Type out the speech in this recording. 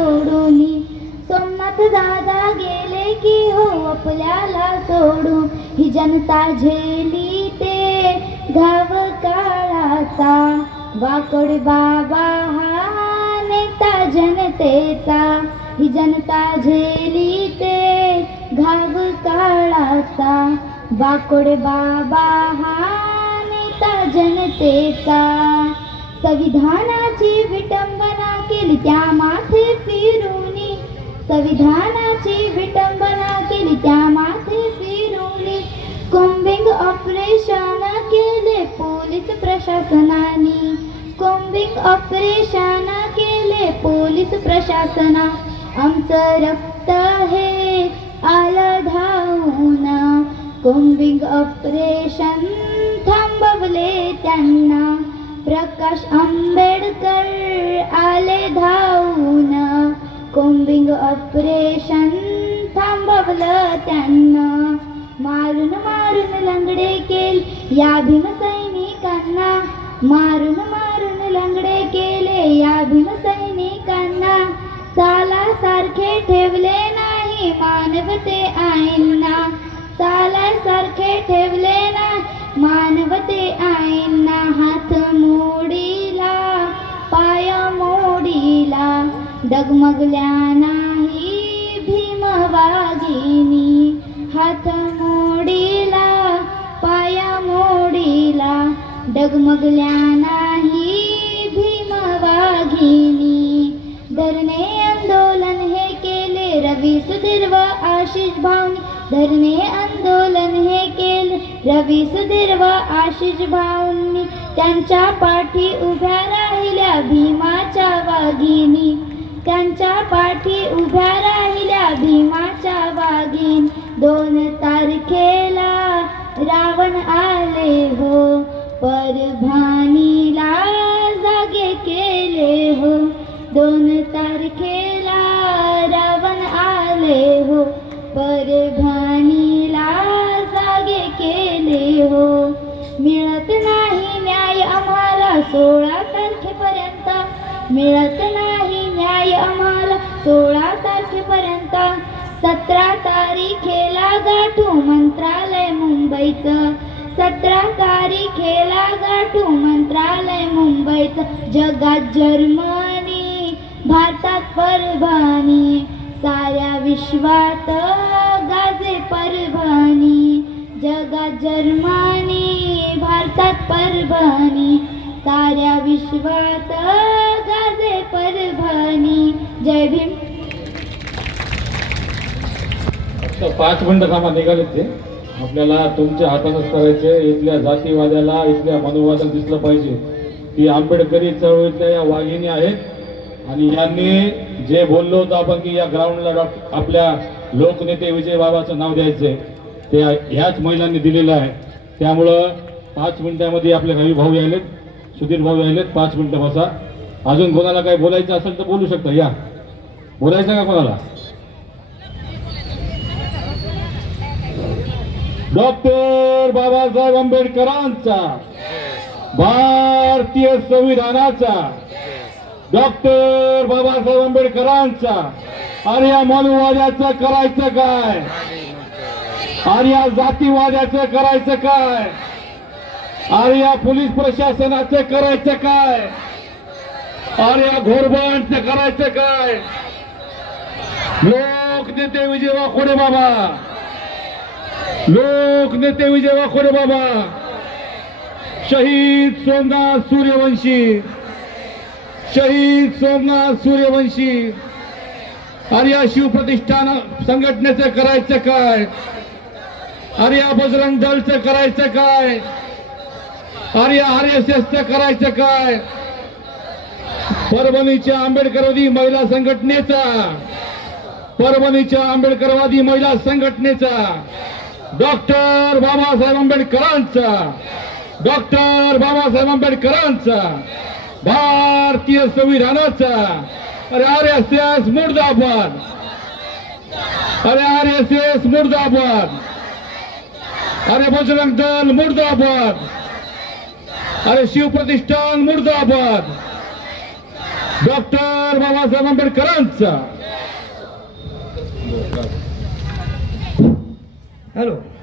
सोडून. सोमनाथ दादा गेले की हो आपल्याला सोडून. ही जनता झेली ते घाव काळाचा वाकड बाबा हा नेता जनतेचा. ही जनता झेली ते घाव काळाचा वाकोड बाबा हा नेता जनतेचा. संविधानाची विटंबना केली त्या संविधानाची विटंबना केली त्या माथे फिरवली. कोम्बिंग ऑपरेशन केले पोलीस प्रशासनाने. कोम्बिंग ऑपरेशन केले पोलीस प्रशासना. आमचं रक्त हे आलं धावून. कोम्बिंग ऑपरेशन थांबवले त्यांना. प्रकाश आंबेडकर ऑपरेशन थांबवलं त्यांना. मारून मारून लंगडे केले या भीमसैनिकांना मारून मारून लंगडे केले या भीमसैनिकांना सारखे ठेवले नाही मानवते आईंना. सारखे ठेवले नाही मानवते आईंना. हात मोडीला डगमगल्या नाही भीम वाघिनी हात मोडीला पाया मोडीला. डगमगल्या नाही भीम वाघिनी धरणे आंदोलन हे केले रवी सुधीर व आशिष भावनी धरणे आंदोलन हे केले रवी सुधीर व आशिष भावनी त्यांच्या पाठी उभ्या राहिल्या भीमाच्या वाघिनी. त्यांच्या पाठी उभ्या राहिल्या भीमाच्या बागीन. दोन तारखेला रावण आले हो परभानीला जागे केले हो. दोन तारखेला रावण आले हो परभणीला जागे केले हो. मिळत नाही न्याय आम्हाला सोळा तारखेपर्यंत. मिळत नाही सतरा तारीखेला गाठू मंत्रालय मुंबईचं. सतरा तारीखेला गाठू मंत्रालय मुंबईचं. जगात जर्मनी भारतात परभणी साऱ्या विश्वात गाजे परभणी. जगात जर्मनी भारतात परभणी साऱ्या विश्वात गाजे परभणी. जय भीम. पाच मिनिटं थांबा निघाले ते. आपल्याला तुमच्या हातानच करायचे इथल्या जातीवाद्याला इथल्या मनोवादाला दिसलं पाहिजे. की आंबेडकरी चळवळीतल्या या वाघिणी आहेत. आणि यांनी जे बोललो होतो आपण की या ग्राउंडला डॉक्टर आपल्या लोकनेते विजय बाबाचं नाव द्यायचंय ते ह्याच महिलांनी दिलेलं आहे. त्यामुळं पाच मिनिटामध्ये आपले रवी भाऊ यायलेत सुधीर भाऊ यायलेत. पाच मिनिटं बसा. अजून कोणाला काही बोलायचं असेल तर बोलू शकता. या. बोलायचं का कोणाला? डॉक्टर बाबासाहेब आंबेडकरांचा भारतीय संविधानाचा डॉक्टर बाबासाहेब आंबेडकरांचा अरे या मनुवाद्याचं करायचं काय? अरे या जातीवाद्याचं करायचं काय? अरे या पोलीस प्रशासनाचं करायचं काय? अरे या घोरबांचं करायचं काय? लोक नेते विजय वाकोडे बाबा. लोक नेते विजय वाकोडे बाबा. शहीद सोमनाथ सूर्यवंशी. शहीद सोमनाथ सूर्यवंशी. अरे या शिवप्रतिष्ठान संघटनेचं करायचं काय? अरे या बजरंग दलचं करायचं काय? अरे या आर एस एसचं करायचं काय? परभणीच्या आंबेडकरवादी महिला संघटनेचा. परभणीच्या आंबेडकरवादी महिला संघटनेचा. डॉक्टर बाबासाहेब आंबेडकरांचा डॉक्टर बाबासाहेब आंबेडकरांचा भारतीय संविधानाचा अरे आर एस एस मुर्दाबाद अरे आर एस एस मुर्दाबाद अरे बजरंग दल मुर्दाबाद अरे शिवप्रतिष्ठान मुर्दाबाद डॉक्टर डॉक्टर बाबासाहेब आंबेडकरांचा હેલો.